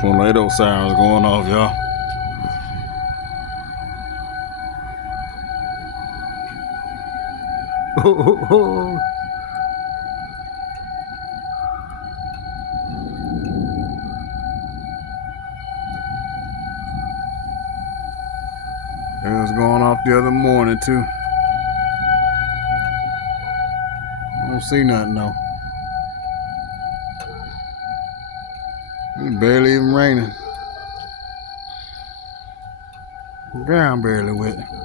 Tornado sirens going off, y'all. It was going off the other morning too. I don't see nothing though. It's barely even raining. Ground barely wet.